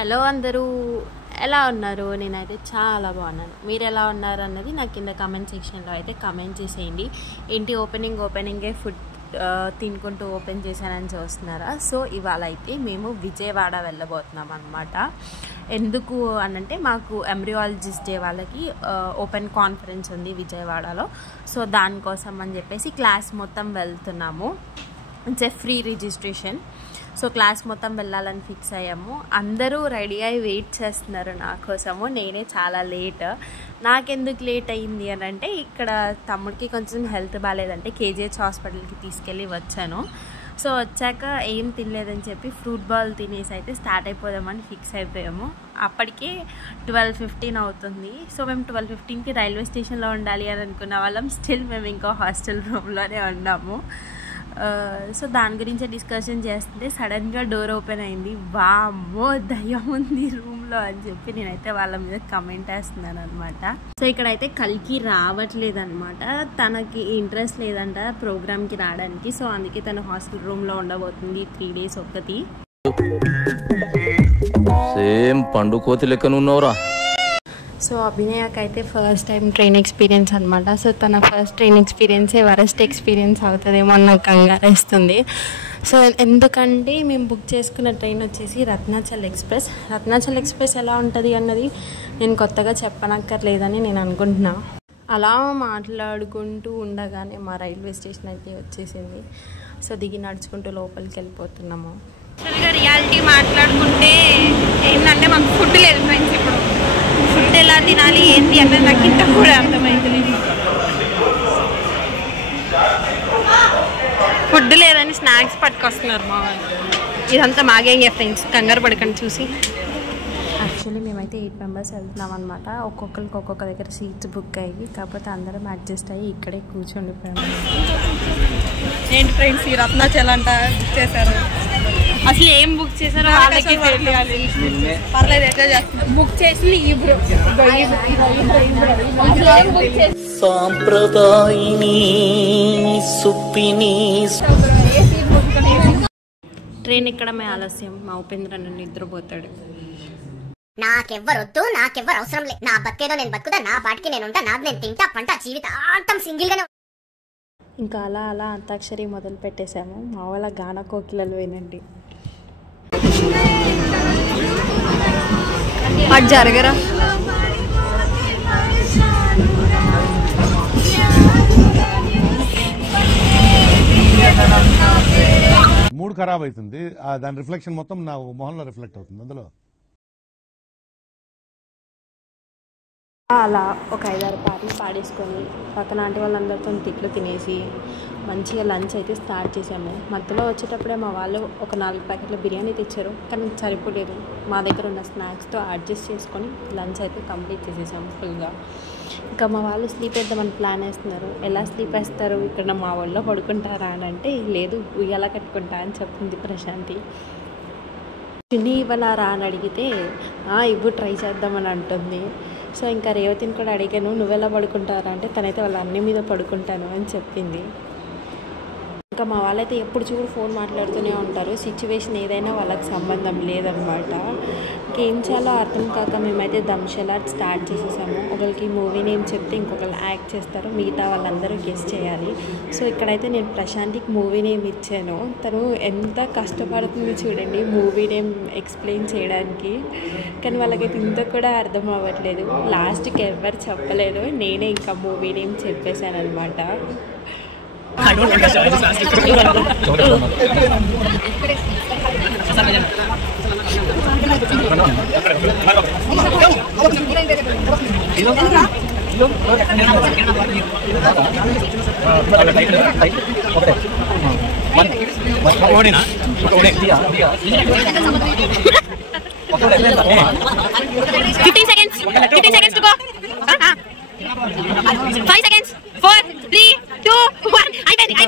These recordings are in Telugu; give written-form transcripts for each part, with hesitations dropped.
హలో అందరూ ఎలా ఉన్నారు? నేనైతే చాలా బాగున్నాను. మీరు ఎలా ఉన్నారు అన్నది నాకు కింద కామెంట్ సెక్షన్లో అయితే కామెంట్ చేసేయండి. ఏంటి ఓపెనింగే ఫుడ్ తినుకుంటూ ఓపెన్ చేశానని చూస్తున్నారా? సో ఇవాళ అయితే మేము విజయవాడ వెళ్ళబోతున్నాం అన్నమాట. ఎందుకు అనంటే మాకు ఎంబ్రియాలజిస్ట్ డే వాళ్ళకి ఓపెన్ కాన్ఫరెన్స్ ఉంది విజయవాడలో. సో దానికోసం అని చెప్పేసి క్లాస్ మొత్తం వెళ్తున్నాము. It's a free registration. So class మొత్తం వెళ్ళాలని ఫిక్స్ అయ్యాము. అందరూ రెడీ అయ్యి వెయిట్ చేస్తున్నారు నా కోసము. నేనే చాలా లేట్. నాకెందుకు లేట్ అయ్యింది అని అంటే ఇక్కడ తమ్ముడికి కొంచెం హెల్త్ బాగాలేదంటే కేజీహెచ్ హాస్పిటల్కి తీసుకెళ్ళి వచ్చాను. సో వచ్చాక ఏం తినలేదని చెప్పి ఫ్రూట్ బాల్ తినేసి అయితే స్టార్ట్ అయిపోదామని ఫిక్స్ అయిపోయాము. అప్పటికే 12:15 అవుతుంది. సో మేము 12:15కి రైల్వే స్టేషన్లో ఉండాలి అని అనుకున్న వాళ్ళం. స్టిల్ మేము ఇంకా హాస్టల్ రూమ్లోనే ఉన్నాము. సో దాని గురించి డిస్కషన్ చేస్తుంటే సడన్గా డోర్ ఓపెన్ అయింది. వామ్మో దయ్యం ఉంది రూమ్లో అని చెప్పి నేనైతే వాళ్ళ మీద కమెంట్ వేస్తున్నాను అనమాట. సో ఇక్కడైతే కల్కి రావట్లేదు అనమాట. తనకి ఇంట్రెస్ట్ లేదంట ప్రోగ్రామ్కి రావడానికి. సో అందుకే తను హాస్టల్ రూమ్లో ఉండబోతుంది 3 days ఒక్కటి. సేమ్ పండు కోతి లెక్కనున్నావురా. సో అభినయకైతే ఫస్ట్ టైం ట్రైన్ ఎక్స్పీరియన్స్ అనమాట. సో తన ఫస్ట్ ట్రైన్ ఎక్స్పీరియన్సే వరస్ట్ ఎక్స్పీరియన్స్ అవుతుందేమో నాకు కంగారేస్తుంది. సో ఎందుకంటే మేము బుక్ చేసుకున్న ట్రైన్ వచ్చేసి రత్నాచల్ ఎక్స్ప్రెస్. రత్నాచల్ ఎక్స్ప్రెస్ ఎలా ఉంటుంది అన్నది నేను కొత్తగా చెప్పనక్కర్లేదని నేను అనుకుంటున్నా. అలా మాట్లాడుకుంటూ ఉండగానే మా రైల్వే స్టేషన్ అయితే వచ్చేసింది. సో దిగి నడుచుకుంటూ లోపలికి వెళ్ళిపోతున్నాము. యాక్చువల్గా రియాలిటీ మాట్లాడుకుంటే ఏంటంటే మాకు ఫుడ్ లేదు ఫ్రెండ్స్. ఇప్పుడు ఫుడ్ ఎలా తినాలి ఏంటి అన్నది నాకు ఇంత కూడా అర్థమైంది. ఫుడ్ లేదని స్నాక్స్ పట్టుకొస్తున్నారు మా వాళ్ళు. ఇదంతా మాగేంగే ఫ్రెండ్స్, కంగారు పడకండి చూసి. యాక్చువల్లీ మేమైతే 8 members వెళ్తున్నాం అనమాట. ఒక్కొక్కరికి ఒక్కొక్క దగ్గర సీట్స్ బుక్ అయ్యి, కాకపోతే అందరం అడ్జస్ట్ అయ్యి ఇక్కడే కూర్చోండిపోయాము. ఏంటి ఫ్రెండ్స్ ఈ రత్నాచల్ అంట బుక్ చేశారు. అసలు ఏం బుక్ చేశారో వాళ్ళకి పర్లేదు ఎట్లా చేస్తున్నారు. బుక్ చేసింది ఈ బ్రో. సాంప్రదాయిని సుప్పిని. ట్రైన్ ఎక్కడమే ఆలస్యం. మా ఉపేంద్ర నన్ను నిద్రపోతాడు. నాకెవ్వరొద్దు, నాకెవ్వరు అవసరం లేదు. నా బతికేదో నేను బతుకుతా, నా పాటికి నేను ఉంటా, నాది నేను తింటా పంట జీవితాంతం సింగిల్ గానే. ఇంకా అలా అలా అంతాక్షరి మొదలు పెట్టేశాము. మా వాళ్ళ గాన కోకిలలు వినండి. అటు జరగరా. మూడ్ ఖరాబ్ అవుతుంది. దాని రిఫ్లెక్షన్ మొత్తం నా మొహంలో రిఫ్లెక్ట్ అవుతుంది. అందులో అలా ఒక 5-6 పాటలు పాడేసుకొని పక్కన ఆంటీ వాళ్ళందరితో తిట్లు తినేసి మంచిగా లంచ్ అయితే స్టార్ట్ చేసాము. మధ్యలో వచ్చేటప్పుడే మా వాళ్ళు ఒక 4 ప్యాకెట్ల బిర్యానీ తెచ్చారు. కానీ సరిపోలేదు. మా దగ్గర ఉన్న స్నాక్స్తో అడ్జస్ట్ చేసుకొని లంచ్ అయితే కంప్లీట్ చేసేసాము ఫుల్గా. ఇంకా మా వాళ్ళు స్లీప్ వేద్దామని ప్లాన్ వేస్తున్నారు. ఎలా స్లీప్ వేస్తారు, ఇక్కడ మా వాళ్ళలో పడుకుంటారా అని అంటే లేదు ఉయ్యాల కట్టుకుంటా అని చెప్తుంది ప్రశాంతి. చున్నీ ఇవ్వనారా అని అడిగితే ఇవ్వు ట్రై చేద్దామని అంటుంది. సో ఇంకా రేవతిని కూడా అడిగాను నువ్వెలా పడుకుంటారా అంటే తనైతే వాళ్ళ అన్ని మీద పడుకుంటాను అని చెప్పింది. ఇంకా మా వాళ్ళైతే ఎప్పుడు చూడు ఫోన్ మాట్లాడుతూనే ఉంటారు. సిచ్యువేషన్ ఏదైనా వాళ్ళకి సంబంధం లేదనమాట. ఇంకేం చేయాలో అర్థం కాక మేమైతే దంశలాట్ స్టార్ట్ చేసేసాము. ఒకరికి మూవీ నేమ్ చెప్తే ఇంకొకరు యాక్ట్ చేస్తారు. మిగతా వాళ్ళందరూ గెస్ చేయాలి. సో ఇక్కడైతే నేను ప్రశాంత్కి మూవీ నేమ్ ఇచ్చాను. తను ఎంత కష్టపడుతుంది చూడండి మూవీ నేమ్ ఎక్స్ప్లెయిన్ చేయడానికి. కానీ వాళ్ళకైతే ఇంత కూడా అర్థం అవ్వట్లేదు. లాస్ట్కి ఎవరు చెప్పలేదు. నేనే ఇంకా మూవీ నేమ్ చెప్పేశాను అనమాట.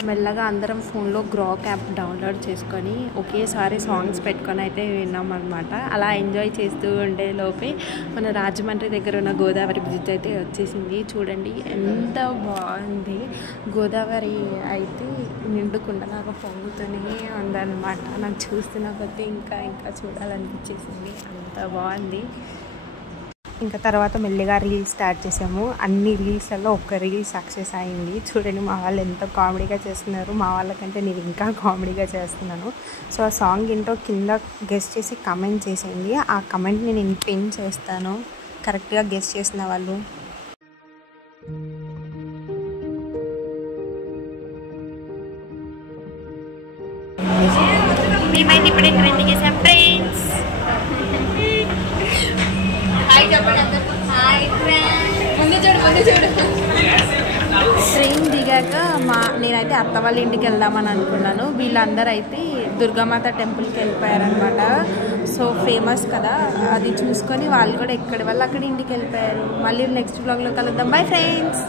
మెల్లగా అందరం ఫోన్లో గ్రాక్ యాప్ డౌన్లోడ్ చేసుకొని ఒకేసారి సాంగ్స్ పెట్టుకొని అయితే విన్నాం అనమాట. అలా ఎంజాయ్ చేస్తూ ఉండే లోపే మన రాజమండ్రి దగ్గర ఉన్న గోదావరి బ్రిడ్జ్ అయితే వచ్చేసింది. చూడండి ఎంత బాగుంది. గోదావరి అయితే నిండుకుండలాగా పొంగుతూనే ఉందన్నమాట. నాకు చూస్తున్న కొద్దీ ఇంకా ఇంకా చూడాలనిపించేసింది, అంత బాగుంది. ఇంకా తర్వాత మెల్లిగా రీల్స్ స్టార్ట్ చేసాము. అన్ని రీల్స్లలో ఒక్క రీల్ సక్సెస్ అయింది. చూడండి మా వాళ్ళు ఎంత కామెడీగా చేస్తున్నారు. మా వాళ్ళకంటే నేను ఇంకా కామెడీగా చేస్తున్నాను. సో ఆ సాంగ్ ఏంటో కింద గెస్ట్ చేసి కమెంట్ చేసేయండి. ఆ కమెంట్ని నేను పిన్ చేస్తాను కరెక్ట్గా గెస్ట్ చేసిన వాళ్ళు. మేమైతే ఇప్పుడే ట్రెండింగ్ చేసాం ఫ్రెండ్స్. ట్రైన్ దిగాక నేనైతే అత్త వాళ్ళ ఇంటికి వెళ్దామని అనుకున్నాను. వీళ్ళందరూ అయితే దుర్గామాత టెంపుల్కి వెళ్ళిపోయారనమాట. సో ఫేమస్ కదా, అది చూసుకొని వాళ్ళు కూడా ఎక్కడి వాళ్ళు అక్కడ ఇంటికి వెళ్ళిపోయారు. మళ్ళీ నెక్స్ట్ బ్లాగ్లో కలుద్దాం. Bye friends.